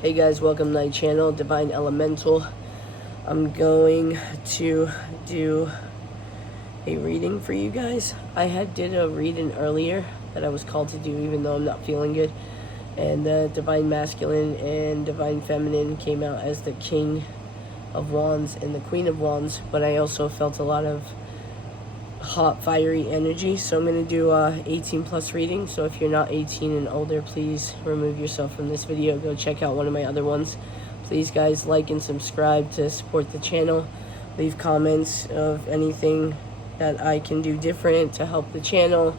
Hey guys, welcome to my channel, DivineElemental. I'm going to do a reading for you guys. I did a reading earlier that I was called to do even though I'm not feeling good. And the Divine Masculine and Divine Feminine came out as the King of Wands and the Queen of Wands. But I also felt a lot of hot, fiery energy. So I'm going to do a 18 plus reading. So if you're not 18 and older, please remove yourself from this video. Go check out one of my other ones. Please guys, like and subscribe to support the channel. Leave comments of anything that I can do different to help the channel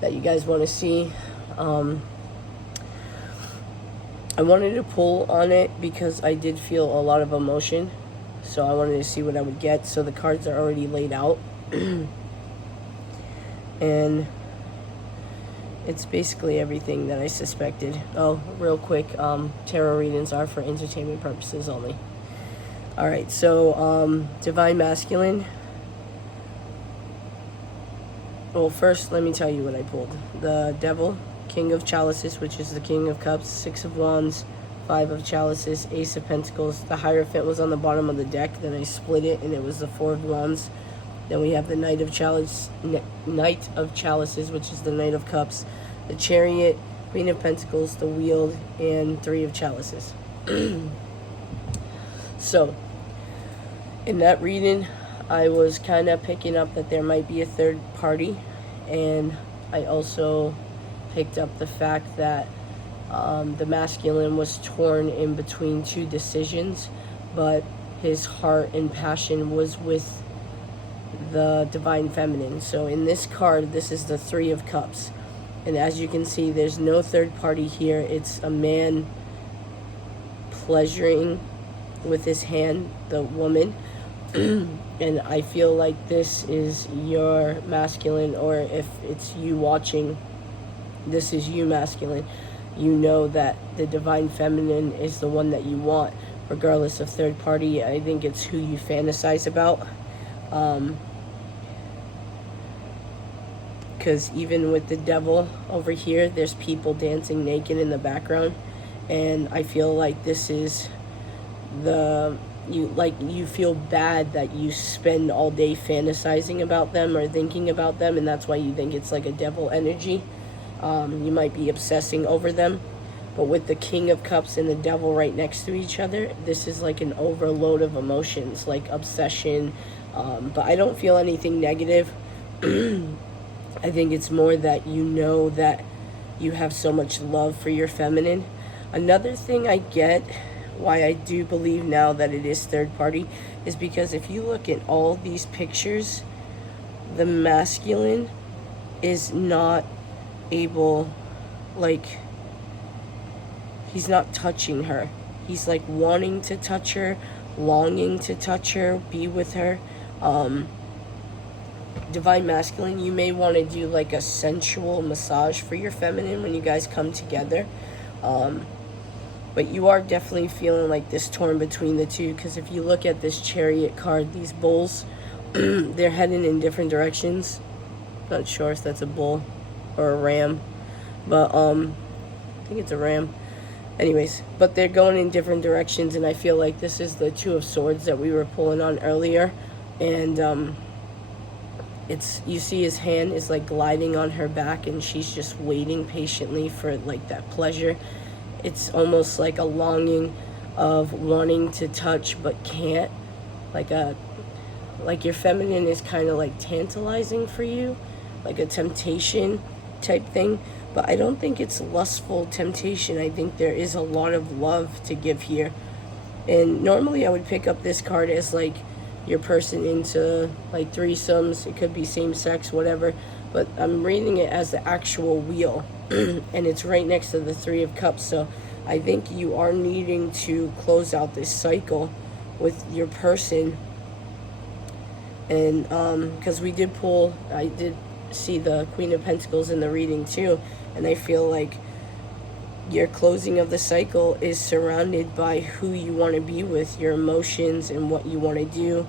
that you guys want to see. I wanted to pull on it because I did feel a lot of emotion. So I wanted to see what I would get. So the cards are already laid out. And it's basically everything that I suspected. Oh, real quick, tarot readings are for entertainment purposes only. Alright, so Divine Masculine. Well, first let me tell you what I pulled. The Devil, King of Chalices, which is the King of Cups, Six of Wands, Five of Chalices, Ace of Pentacles. The Hierophant was on the bottom of the deck, then I split it and it was the Four of Wands. Then we have the Knight of Chalices, which is the Knight of Cups, the Chariot, Queen of Pentacles, the Wheel, and Three of Chalices. So, in that reading, I was kind of picking up that there might be a third party, and I also picked up the fact that the masculine was torn in between two decisions, but his heart and passion was with the Divine Feminine. So in this card, this is the Three of Cups, and as you can see, there's no third party here. It's a man pleasuring with his hand the woman. And I feel like this is your masculine, or if it's you watching, this is you masculine. You know that the Divine Feminine is the one that you want, regardless of third party. I think it's who you fantasize about. Because even with the Devil over here, there's people dancing naked in the background, and I feel like this is you feel bad that you spend all day fantasizing about them or thinking about them, and that's why you think it's like a devil energy. You might be obsessing over them, but with the King of Cups and the Devil right next to each other, this is like an overload of emotions, like obsession. But I don't feel anything negative. I think it's more that you know that you have so much love for your feminine. Another thing I get why I do believe now that it is third party is because if you look at all these pictures, the masculine is not able, like, he's not touching her. He's like wanting to touch her, longing to touch her, be with her. Divine Masculine, you may want to do like a sensual massage for your feminine when you guys come together. But you are definitely feeling like this torn between the two, because if you look at this Chariot card, these bulls, they're heading in different directions. Not sure if that's a bull or a ram, but I think it's a ram. Anyways, but they're going in different directions, and I feel like this is the Two of Swords that we were pulling on earlier. And you see his hand is like gliding on her back, and she's just waiting patiently for like that pleasure. It's almost like a longing of wanting to touch but can't. Like your feminine is kind of like tantalizing for you, like a temptation type thing. But I don't think it's lustful temptation. I think there is a lot of love to give here. And normally I would pick up this card as like your person into like threesomes. It could be same sex, whatever, but I'm reading it as the actual wheel. And it's right next to the Three of Cups. So I think you are needing to close out this cycle with your person. And because we did pull, I did see the Queen of Pentacles in the reading too, and I feel like your closing of the cycle is surrounded by who you want to be with, your emotions and what you want to do.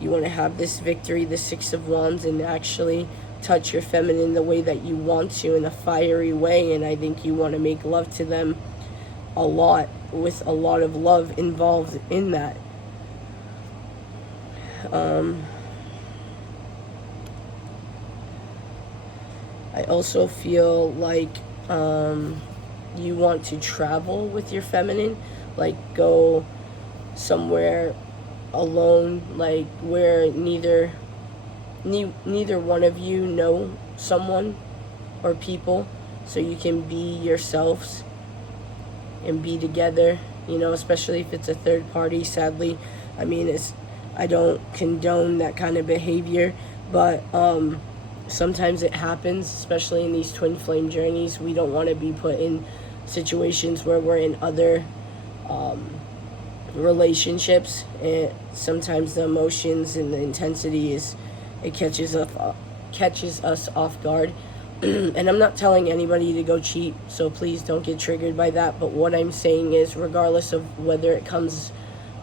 You want to have this victory, the Six of Wands, and actually touch your feminine the way that you want to, in a fiery way. And I think you want to make love to them a lot, with a lot of love involved in that. I also feel like you want to travel with your feminine, like go somewhere alone, like where neither one of you know someone or people, so you can be yourselves and be together, you know, especially if it's a third party. Sadly, I mean, I don't condone that kind of behavior, but sometimes it happens, especially in these twin flame journeys. We don't want to be put in situations where we're in other relationships, and sometimes the emotions and the intensity it catches us off guard. And I'm not telling anybody to go cheat, so please don't get triggered by that. But what I'm saying is, regardless of whether it comes,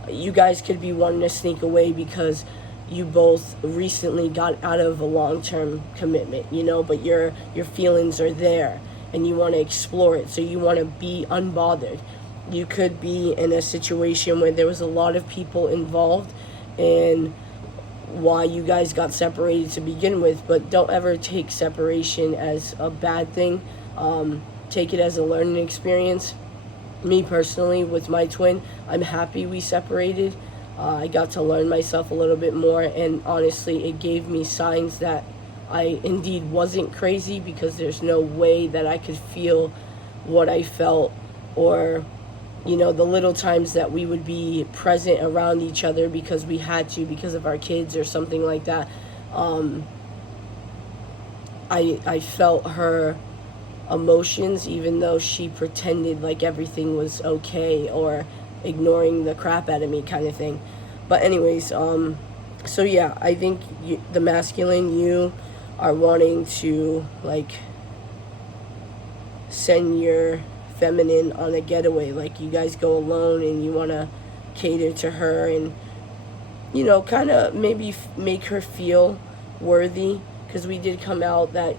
you guys could be wanting to sneak away because you both recently got out of a long-term commitment, you know, but your feelings are there and you want to explore it, so you want to be unbothered. You could be in a situation where there was a lot of people involved and why you guys got separated to begin with, but don't ever take separation as a bad thing. Take it as a learning experience. Me personally, with my twin, I'm happy we separated. I got to learn myself a little bit more, and honestly, it gave me signs that I indeed wasn't crazy, because there's no way that I could feel what I felt, or you know, the little times that we would be present around each other because we had to, because of our kids or something like that. I felt her emotions, even though she pretended like everything was okay, or ignoring the crap out of me kind of thing. But anyways, so yeah, I think the masculine, you are wanting to like send your feminine on a getaway, like you guys go alone and you want to cater to her and, you know, kind of maybe make her feel worthy, because we did come out that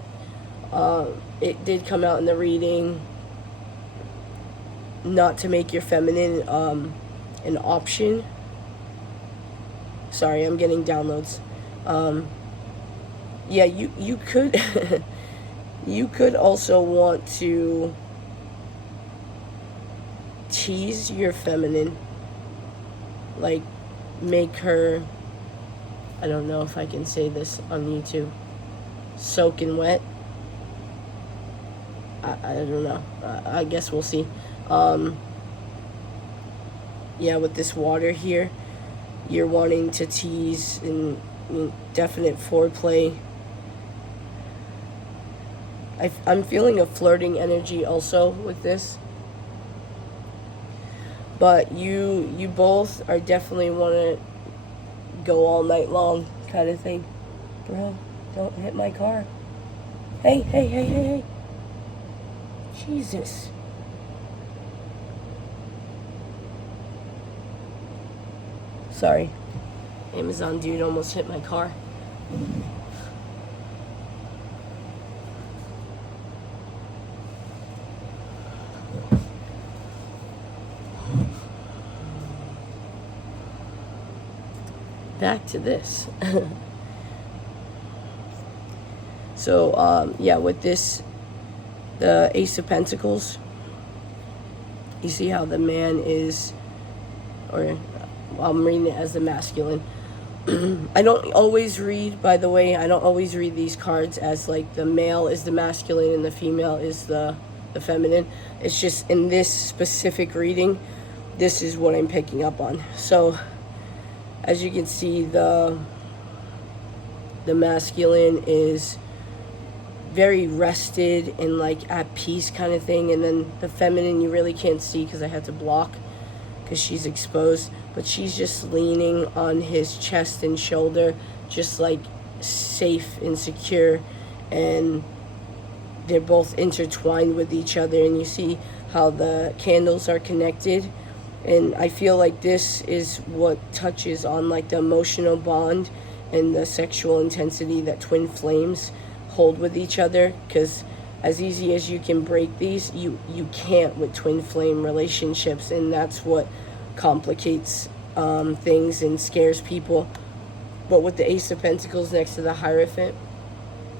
it did come out in the reading not to make your feminine an option. Sorry, I'm getting downloads. Yeah, you could you could also want to tease your feminine, like make her, I don't know if I can say this on YouTube, soaking wet. I don't know. I guess we'll see. Yeah, with this water here, you're wanting to tease and definite foreplay. I'm feeling a flirting energy also with this. But you both are definitely want to go all night long kind of thing. Bro, don't hit my car. Hey. Jesus. Sorry. Amazon dude almost hit my car. Back to this. So, yeah, with this, the Ace of Pentacles, you see how the man is, or I'm reading it as the masculine. I don't always read, by the way, I don't always read these cards as like the male is the masculine and the female is the feminine. It's just in this specific reading, this is what I'm picking up on. So, as you can see, the masculine is very rested and like at peace kind of thing, and then the feminine you really can't see because I had to block because she's exposed, but she's just leaning on his chest and shoulder, just like safe and secure, and they're both intertwined with each other, and you see how the candles are connected. And I feel like this is what touches on like the emotional bond and the sexual intensity that twin flames hold with each other, because as easy as you can break these, you can't with twin flame relationships, and that's what complicates things and scares people. But with the Ace of Pentacles next to the Hierophant,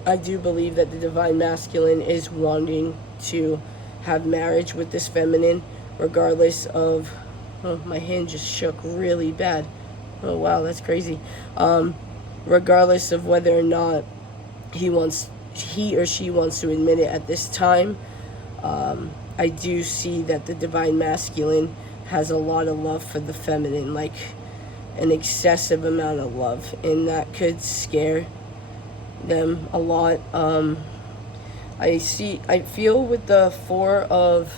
I do believe that the Divine Masculine is wanting to have marriage with this feminine, regardless of, oh, my hand just shook really bad. Oh wow, that's crazy. Regardless of whether or not he or she wants to admit it at this time, I do see that the Divine Masculine has a lot of love for the feminine, like an excessive amount of love, and that could scare them a lot. I feel with the Four of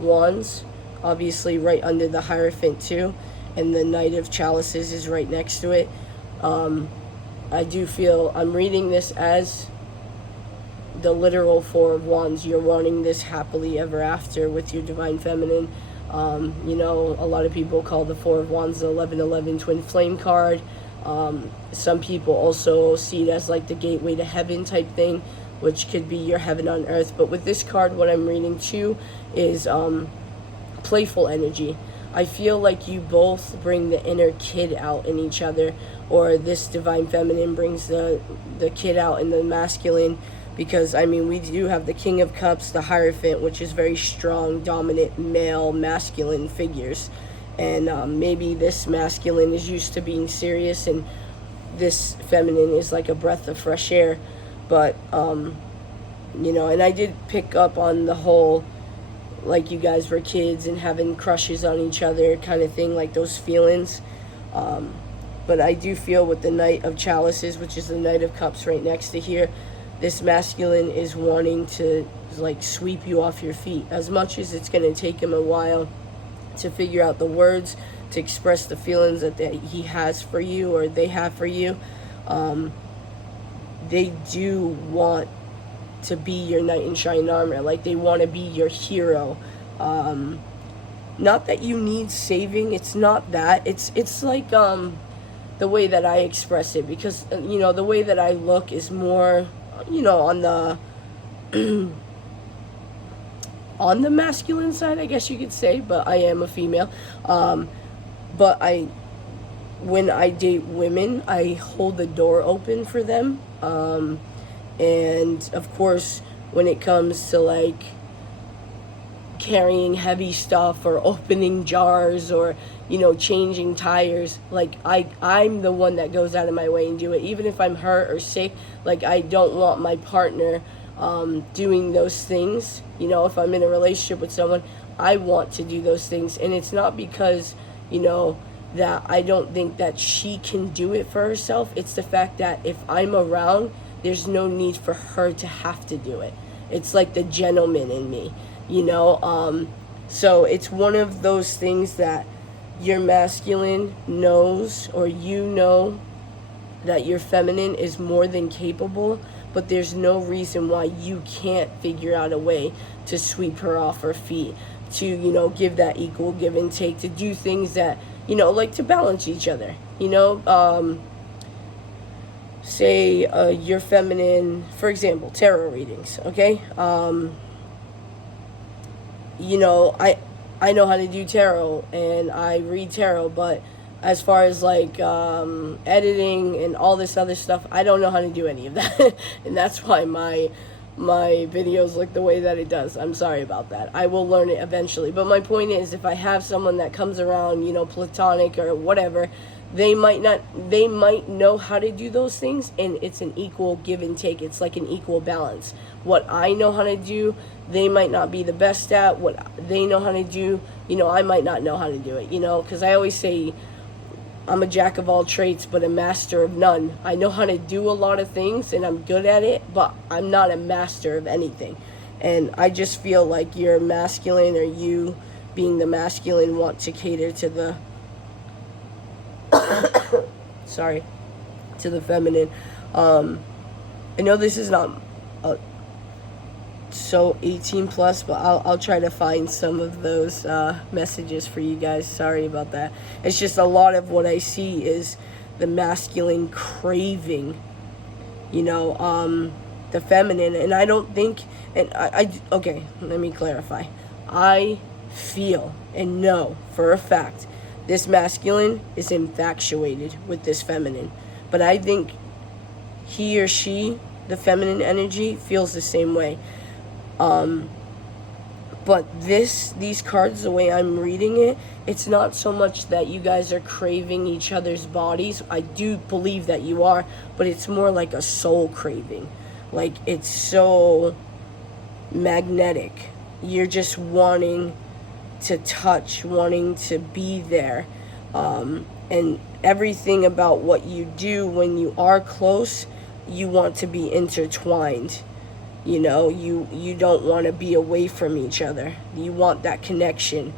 Wands, obviously right under the Hierophant too, and the Knight of Chalices is right next to it. I do feel, I'm reading this as the literal Four of Wands. You're wanting this happily ever after with your Divine Feminine. You know, a lot of people call the Four of Wands the 1111 twin flame card. Some people also see it as like the gateway to heaven type thing, which could be your heaven on earth. But with this card, what I'm reading too is playful energy. I feel like you both bring the inner kid out in each other, or this Divine Feminine brings the kid out in the masculine. Because, I mean, we do have the King of Cups, the Hierophant, which is very strong, dominant, male, masculine figures. And maybe this masculine is used to being serious, and this feminine is like a breath of fresh air. But, you know, and I did pick up on the whole, like you guys were kids and having crushes on each other kind of thing, like those feelings. But I do feel with the Knight of Chalices, which is the Knight of Cups right next to here, this masculine is wanting to like sweep you off your feet. As much as it's going to take him a while to figure out the words to express the feelings that he has for you, or they have for you, they do want to be your knight in shining armor. Like, they want to be your hero. Not that you need saving, it's not that. It's like the way that I express it, because you know, the way that I look is more, you know, on the on the masculine side, I guess you could say, but I am a female. But when I date women, I hold the door open for them. And of course, when it comes to like carrying heavy stuff or opening jars or, you know, changing tires, like I'm the one that goes out of my way and do it. Even if I'm hurt or sick, like I don't want my partner doing those things. You know, if I'm in a relationship with someone, I want to do those things. And it's not because, you know, that I don't think that she can do it for herself. It's the fact that if I'm around, there's no need for her to have to do it. It's like the gentleman in me, you know. So it's one of those things that your masculine knows, or you know that your feminine is more than capable, but there's no reason why you can't figure out a way to sweep her off her feet, to, you know, give that equal give and take, to do things that, you know, like to balance each other, you know. Say your feminine, for example, tarot readings, okay? You know, I know how to do tarot and I read tarot, but as far as like editing and all this other stuff, I don't know how to do any of that. And that's why my videos look the way that it does. I'm sorry about that. I will learn it eventually. But my point is, if I have someone that comes around, you know, platonic or whatever, they might know how to do those things, and it's an equal give and take. It's like an equal balance. What I know how to do, they might not be the best at. What they know how to do, you know, I might not know how to do it, you know, because I always say I'm a jack of all trades, but a master of none. I know how to do a lot of things, and I'm good at it, but I'm not a master of anything. And I just feel like your masculine, or you being the masculine, want to cater to the sorry, to the feminine. I know this is not so 18 plus, but I'll try to find some of those messages for you guys. Sorry about that. It's just a lot of what I see is the masculine craving, you know, the feminine. And I don't think, and okay, let me clarify. I feel and know for a fact this masculine is infatuated with this feminine. But I think he or she, the feminine energy, feels the same way. But these cards, the way I'm reading it, it's not so much that you guys are craving each other's bodies. I do believe that you are, but it's more like a soul craving. Like, it's so magnetic. You're just wanting to touch, wanting to be there. And everything about what you do when you are close, you want to be intertwined. You know, you don't want to be away from each other. You want that connection.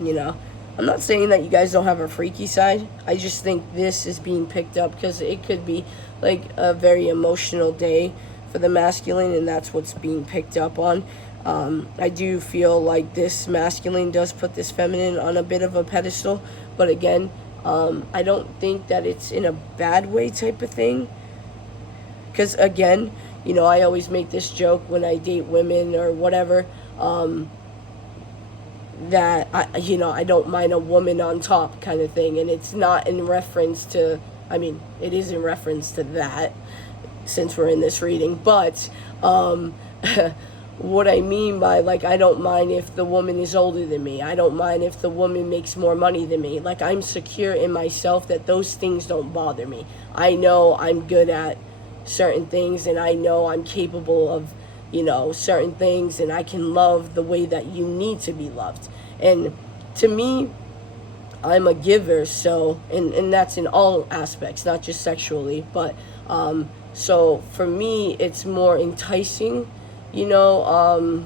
You know, I'm not saying that you guys don't have a freaky side. I just think this is being picked up because it could be like a very emotional day for the masculine, and that's what's being picked up on. I do feel like this masculine does put this feminine on a bit of a pedestal, but again, I don't think that it's in a bad way type of thing. Because again, you know, I always make this joke when I date women or whatever, that I don't mind a woman on top kind of thing, and it's not in reference to, I mean, it is in reference to that, since we're in this reading, but what I mean by, like, I don't mind if the woman is older than me. I don't mind if the woman makes more money than me. Like, I'm secure in myself that those things don't bother me. I know I'm good at certain things, and I know I'm capable of, you know, certain things, and I can love the way that you need to be loved. And to me, I'm a giver, so, and that's in all aspects, not just sexually, but, so for me, it's more enticing, you know,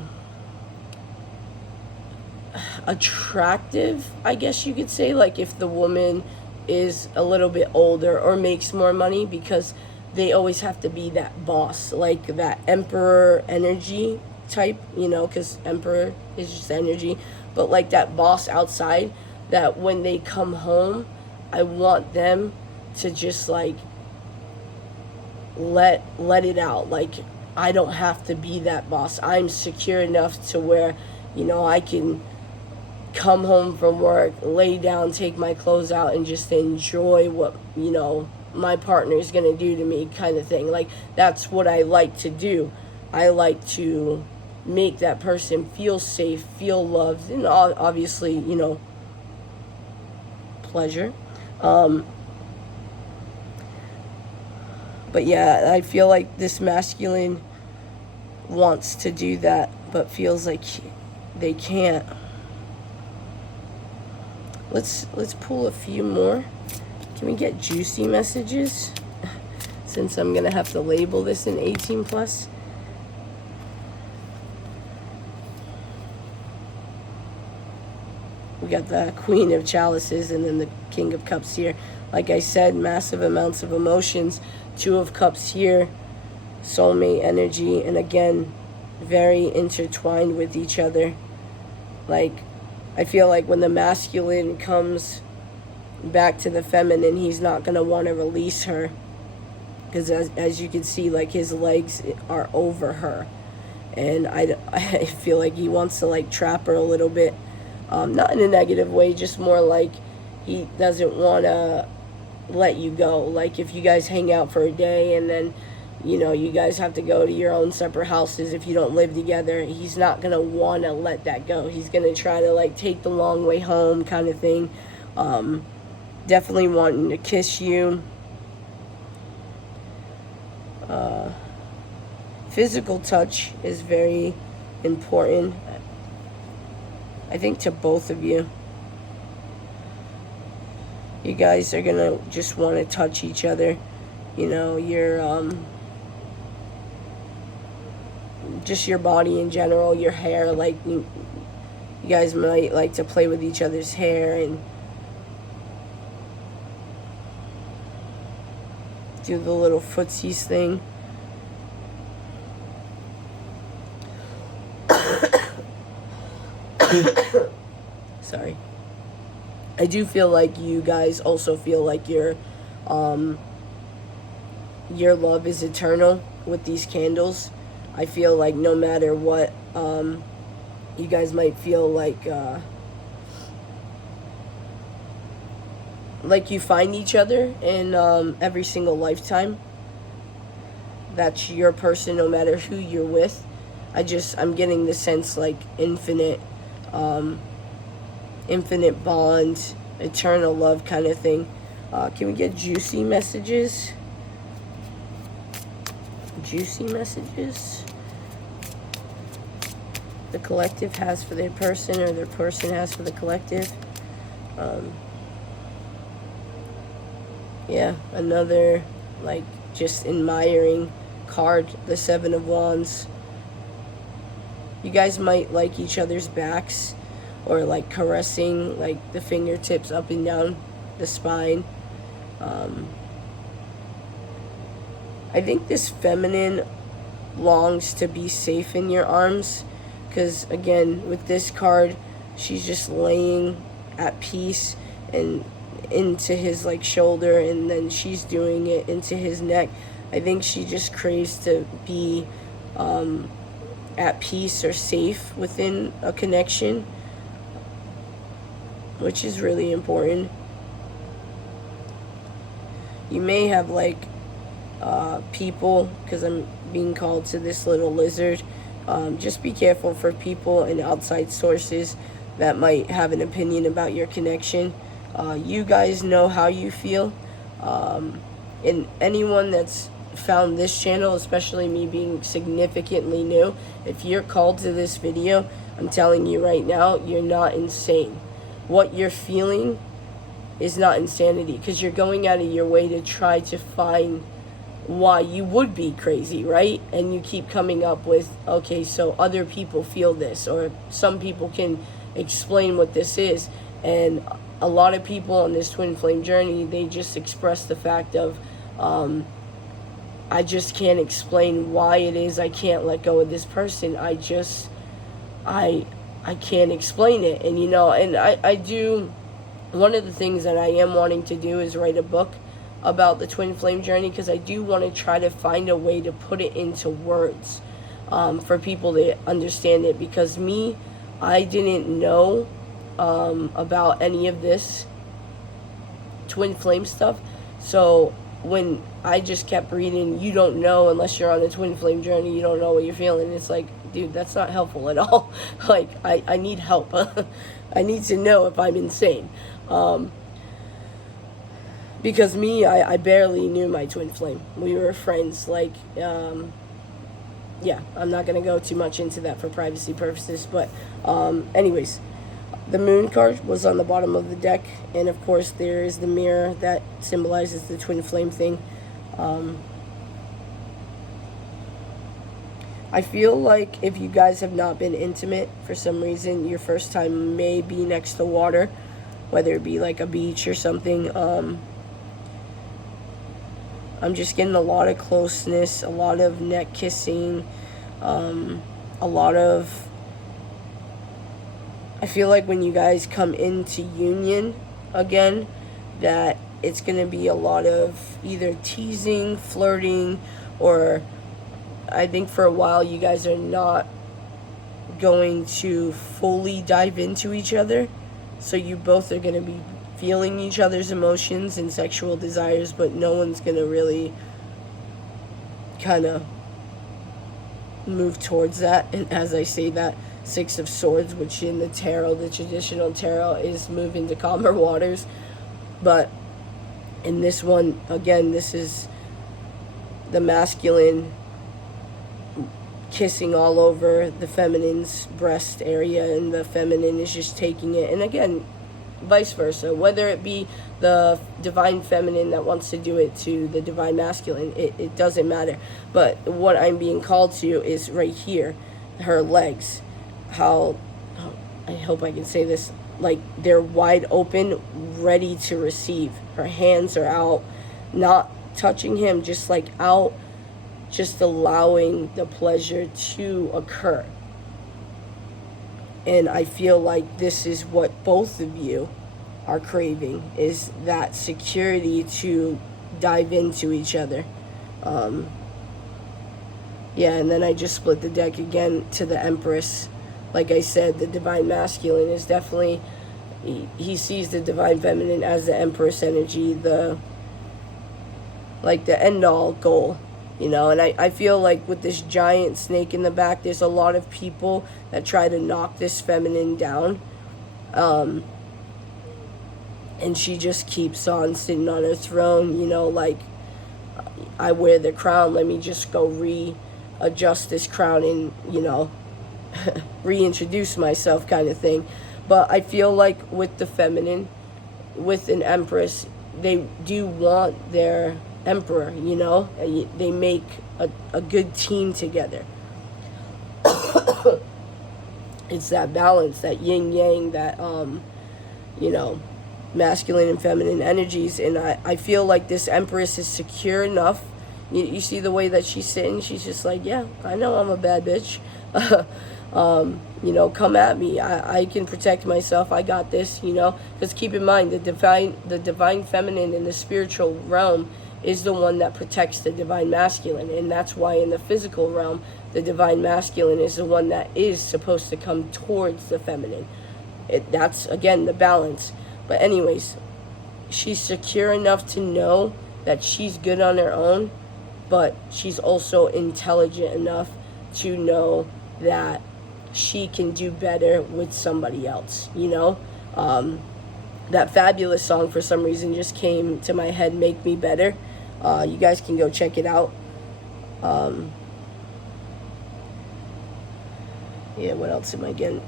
attractive, I guess you could say, like if the woman is a little bit older or makes more money, because they always have to be that boss, like that emperor energy type, you know, because emperor is just energy, but like that boss outside, that when they come home, I want them to just like let it out. Like, I don't have to be that boss. I'm secure enough to where, you know, I can come home from work, lay down, take my clothes out, and just enjoy what, you know, my partner is going to do to me, kind of thing. Like, that's what I like to do. I like to make that person feel safe, feel loved, and obviously, you know, pleasure. But yeah, I feel like this masculine wants to do that, but feels like they can't. Let's pull a few more. Can we get juicy messages? Since I'm gonna have to label this in 18 plus. We got the Queen of Chalices and then the King of Cups here. Like I said, massive amounts of emotions. Two of Cups here, soulmate energy, and again, very intertwined with each other. Like, I feel like when the masculine comes back to the feminine, he's not going to want to release her. Because as you can see, like, his legs are over her. And I feel like he wants to, like, trap her a little bit. Not in a negative way, just more like he doesn't want to let you go. Like, if you guys hang out for a day and then, you know, you guys have to go to your own separate houses if you don't live together, he's not going to want to let that go. He's going to try to, like, take the long way home kind of thing. Definitely wanting to kiss you. Physical touch is very important, I think, to both of you. You guys are gonna just want to touch each other. You know, just your body in general, your hair. Like, you guys might like to play with each other's hair and do the little footsies thing. Sorry. I do feel like you guys also feel like you're your love is eternal with these candles. I feel like no matter what, you guys might feel like you find each other in every single lifetime. That's your person, no matter who you're with. I'm getting the sense like infinite bond, eternal love kind of thing. Can we get juicy messages? Juicy messages the collective has for their person, or their person has for the collective. Yeah, another like just admiring card, the Seven of Wands. You guys might like each other's backs, or like caressing like the fingertips up and down the spine. I think this feminine longs to be safe in your arms, because again, with this card, she's just laying at peace and into his like shoulder, and then she's doing it into his neck. I think she just craves to be at peace or safe within a connection, which is really important. You may have like people, because I'm being called to this little lizard. Just be careful for people and outside sources that might have an opinion about your connection. You guys know how you feel. And anyone that's found this channel, especially me being significantly new, if you're called to this video, I'm telling you right now, you're not insane. What you're feeling is not insanity, because you're going out of your way to try to find why you would be crazy, right? And you keep coming up with, okay, so other people feel this, or some people can explain what this is. And a lot of people on this twin flame journey, they just express the fact of, I just can't explain why it is I can't let go of this person. I can't explain it. And you know, and I do, one of the things that I am wanting to do is write a book about the twin flame journey, because I do want to try to find a way to put it into words for people to understand it. Because I didn't know about any of this twin flame stuff. So when I just kept reading, you don't know unless you're on a twin flame journey, you don't know what you're feeling. It's like, dude, that's not helpful at all. Like, I need help. I need to know if I'm insane. Because I barely knew my twin flame. We were friends. Like, yeah, I'm not going to go too much into that for privacy purposes. But anyways, the moon card was on the bottom of the deck. And, of course, there is the mirror that symbolizes the twin flame thing. I feel like if you guys have not been intimate for some reason, your first time may be next to water, whether it be like a beach or something. I'm just getting a lot of closeness, a lot of neck kissing, a lot of, I feel like when you guys come into union again, that it's going to be a lot of either teasing, flirting, or I think for a while you guys are not going to fully dive into each other. So you both are going to be feeling each other's emotions and sexual desires, but no one's going to really kind of move towards that. And as I say that, Six of Swords, which in the tarot, the traditional tarot, is moving to calmer waters. But in this one, again, this is the masculine kissing all over the feminine's breast area, and the feminine is just taking it. And again, vice versa, whether it be the divine feminine that wants to do it to the divine masculine, it doesn't matter. But what I'm being called to is right here, her legs, how, I hope I can say this, like they're wide open, ready to receive. Her hands are out, not touching him, just like out, just allowing the pleasure to occur. And I feel like this is what both of you are craving, is that security to dive into each other. Yeah, and then I just split the deck again to the Empress. Like I said, the Divine Masculine is definitely, he sees the Divine Feminine as the Empress energy, the end-all goal, and I feel like with this giant snake in the back, there's a lot of people that try to knock this feminine down, and she just keeps on sitting on her throne, like, I wear the crown, let me just go readjust this crown and, reintroduce myself, kind of thing. But I feel like with the feminine, with an Empress, they do want their emperor, they make a good team together. It's that balance, that yin yang, that masculine and feminine energies. And I feel like this Empress is secure enough. You see the way that she's sitting, she's just like, yeah, I know I'm a bad bitch. Come at me, I can protect myself, I got this, because keep in mind, the divine feminine in the spiritual realm is the one that protects the divine masculine, and that's why in the physical realm, the divine masculine is the one that is supposed to come towards the feminine. That's, again, the balance. But anyways, she's secure enough to know that she's good on her own, but she's also intelligent enough to know that she can do better with somebody else, That Fabulous song, for some reason, just came to my head, Make Me Better. You guys can go check it out. Yeah, what else am I getting?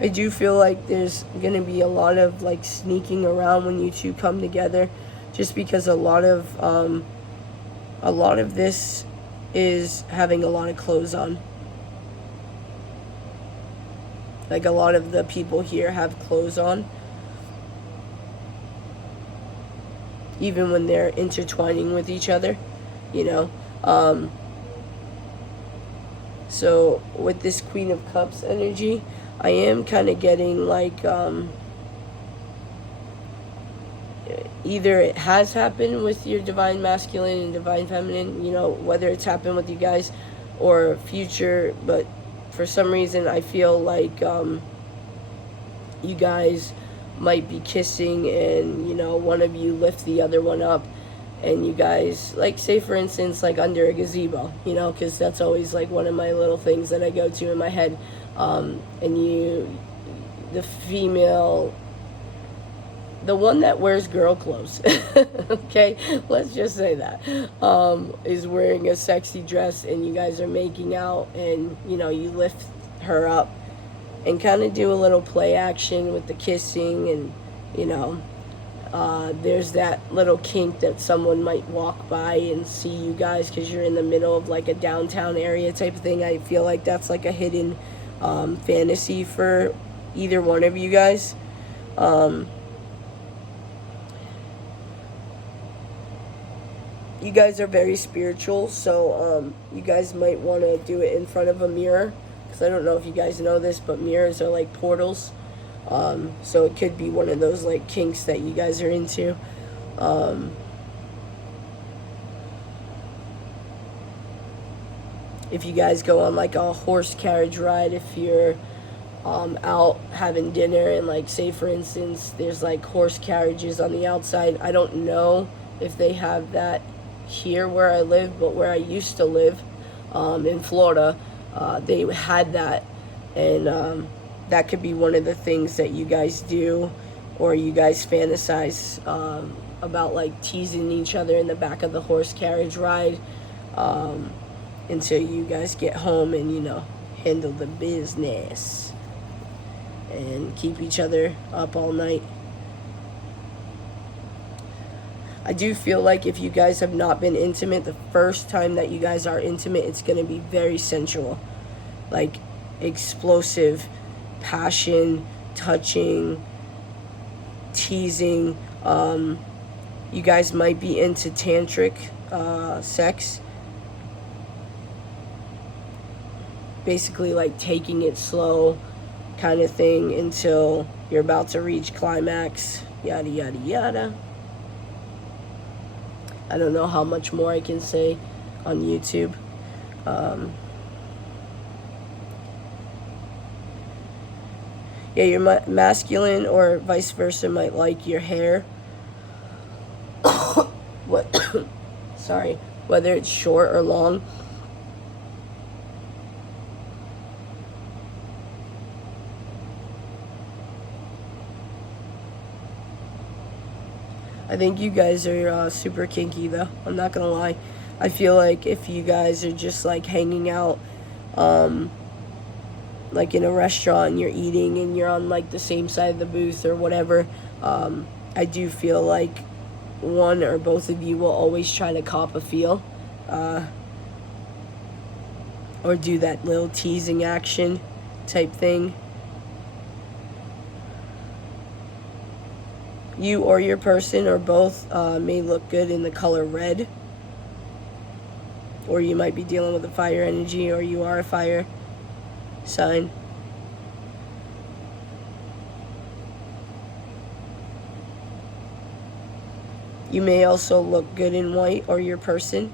I do feel like there's going to be a lot of, like, sneaking around when you two come together, just because a lot of this is having a lot of clothes on. Like, a lot of the people here have clothes on, even when they're intertwining with each other, So with this Queen of Cups energy, I am kind of getting like, either it has happened with your divine masculine and divine feminine, whether it's happened with you guys or future, but for some reason I feel like you guys might be kissing and, one of you lift the other one up, and you guys, like, say for instance, like under a gazebo, because that's always like one of my little things that I go to in my head. And the female, the one that wears girl clothes, okay, let's just say that, is wearing a sexy dress, and you guys are making out, and, you lift her up and kind of do a little play action with the kissing, and, there's that little kink that someone might walk by and see you guys because you're in the middle of, like, a downtown area type of thing. I feel like that's like a hidden fantasy for either one of you guys. You guys are very spiritual, so you guys might want to do it in front of a mirror, because I don't know if you guys know this, but mirrors are like portals. So it could be one of those, like, kinks that you guys are into. If you guys go on, like, a horse carriage ride, if you're out having dinner, and, like, say for instance there's, like, horse carriages on the outside. I don't know if they have that here where I live, but where I used to live, in Florida, they had that, and that could be one of the things that you guys do, or you guys fantasize about, like, teasing each other in the back of the horse carriage ride, until you guys get home and, handle the business and keep each other up all night. I do feel like if you guys have not been intimate, the first time that you guys are intimate, it's going to be very sensual, like explosive, passion, touching, teasing. You guys might be into tantric sex, basically like taking it slow, kind of thing until you're about to reach climax, yada yada yada. I don't know how much more I can say on YouTube. Yeah, your masculine or vice versa might like your hair. What? Sorry, whether it's short or long. I think you guys are super kinky, though. I'm not gonna lie. I feel like if you guys are just like hanging out, like in a restaurant and you're eating and you're on like the same side of the booth or whatever, I do feel like one or both of you will always try to cop a feel, or do that little teasing action type thing. You or your person or both may look good in the color red, or you might be dealing with a fire energy, or you are a fire sign. You may also look good in white, or your person.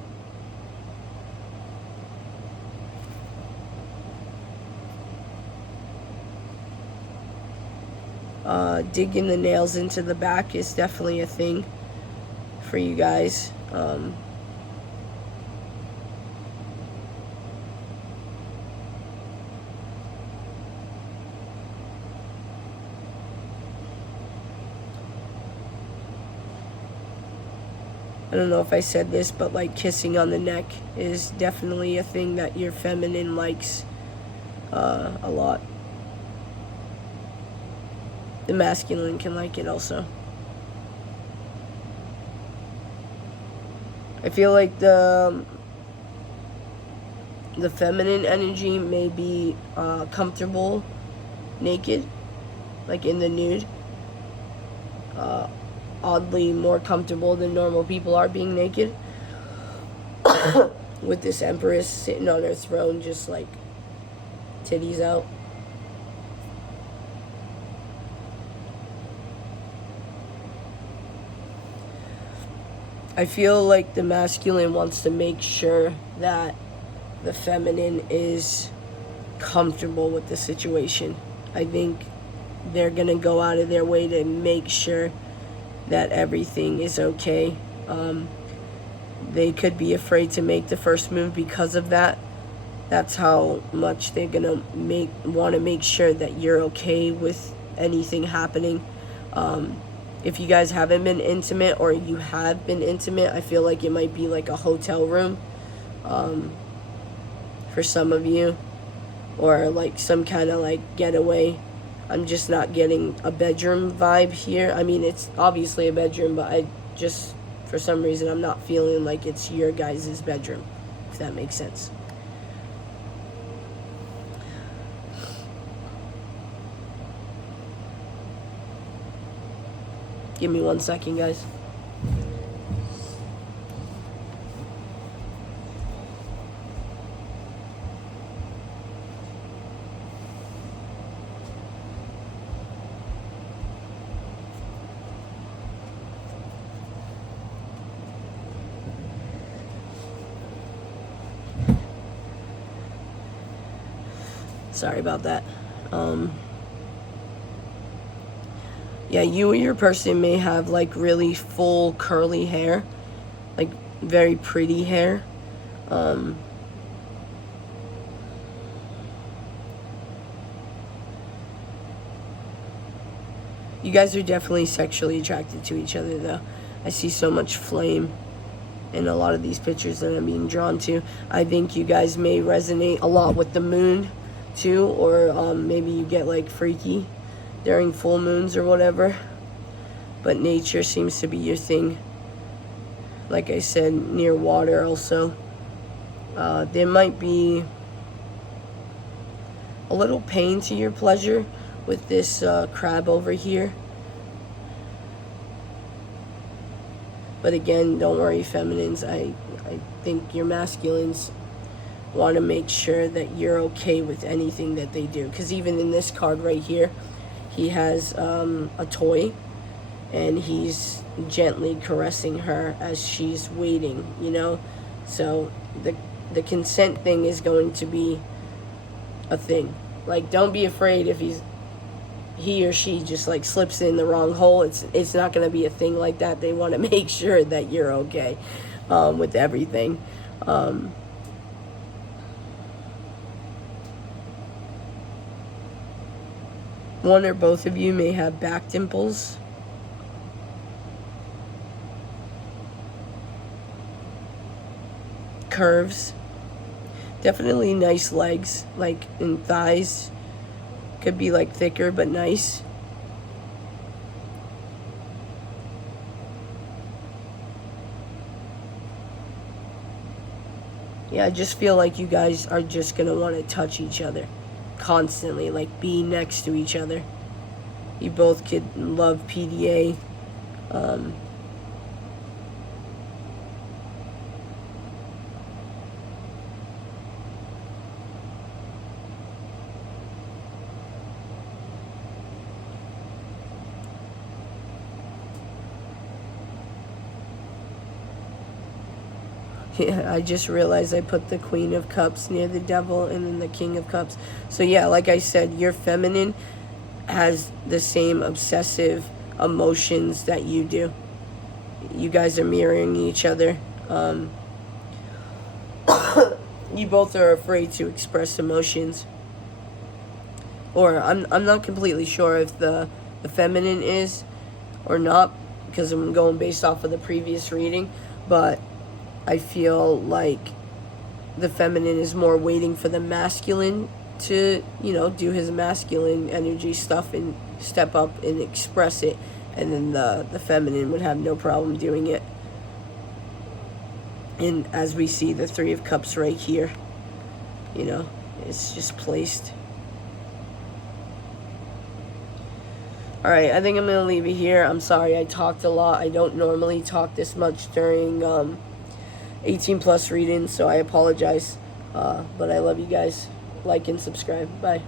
Digging the nails into the back is definitely a thing for you guys. I don't know if I said this, but like kissing on the neck is definitely a thing that your feminine likes a lot. The masculine can like it also. I feel like the feminine energy may be comfortable naked, like in the nude. Oddly more comfortable than normal people are being naked. With this Empress sitting on her throne, just like titties out. I feel like the masculine wants to make sure that the feminine is comfortable with the situation. I think they're gonna go out of their way to make sure that everything is okay. They could be afraid to make the first move because of that. That's how much they're gonna want to make sure that you're okay with anything happening. If you guys haven't been intimate, or you have been intimate, I feel like it might be like a hotel room for some of you, or like some kind of like getaway. I'm just not getting a bedroom vibe here. I mean, it's obviously a bedroom, but I just, for some reason, I'm not feeling like it's your guys' bedroom, if that makes sense. Give me 1 second, guys. Sorry about that. Yeah, you or your person may have like really full curly hair, like very pretty hair. You guys are definitely sexually attracted to each other, though. I see so much flame in a lot of these pictures that I'm being drawn to. I think you guys may resonate a lot with the moon, too, or maybe you get like freaky during full moons or whatever. But nature seems to be your thing. Like I said, near water also. There might be a little pain to your pleasure with this crab over here. But again, don't worry, feminines. I think your masculines want to make sure that you're okay with anything that they do. Because even in this card right here, he has a toy, and he's gently caressing her as she's waiting, you know? So the consent thing is going to be a thing. Like, don't be afraid if he or she just like slips in the wrong hole. It's not going to be a thing like that. They want to make sure that you're okay with everything. One or both of you may have back dimples. Curves. Definitely nice legs, like in thighs. Could be like thicker but nice. Yeah, I just feel like you guys are just gonna want to touch each other constantly, like be next to each other. You both could love PDA. Yeah, I just realized I put the Queen of Cups near the Devil and then the King of Cups. So yeah, like I said, your feminine has the same obsessive emotions that you do. You guys are mirroring each other. You both are afraid to express emotions. Or I'm not completely sure if the feminine is or not, because I'm going based off of the previous reading, but I feel like the feminine is more waiting for the masculine to, you know, do his masculine energy stuff and step up and express it, and then the feminine would have no problem doing it. And as we see, the Three of Cups right here, you know, it's just placed. Alright, I think I'm going to leave it here. I'm sorry I talked a lot. I don't normally talk this much during 18 plus readings, so I apologize. But I love you guys. Like and subscribe. Bye.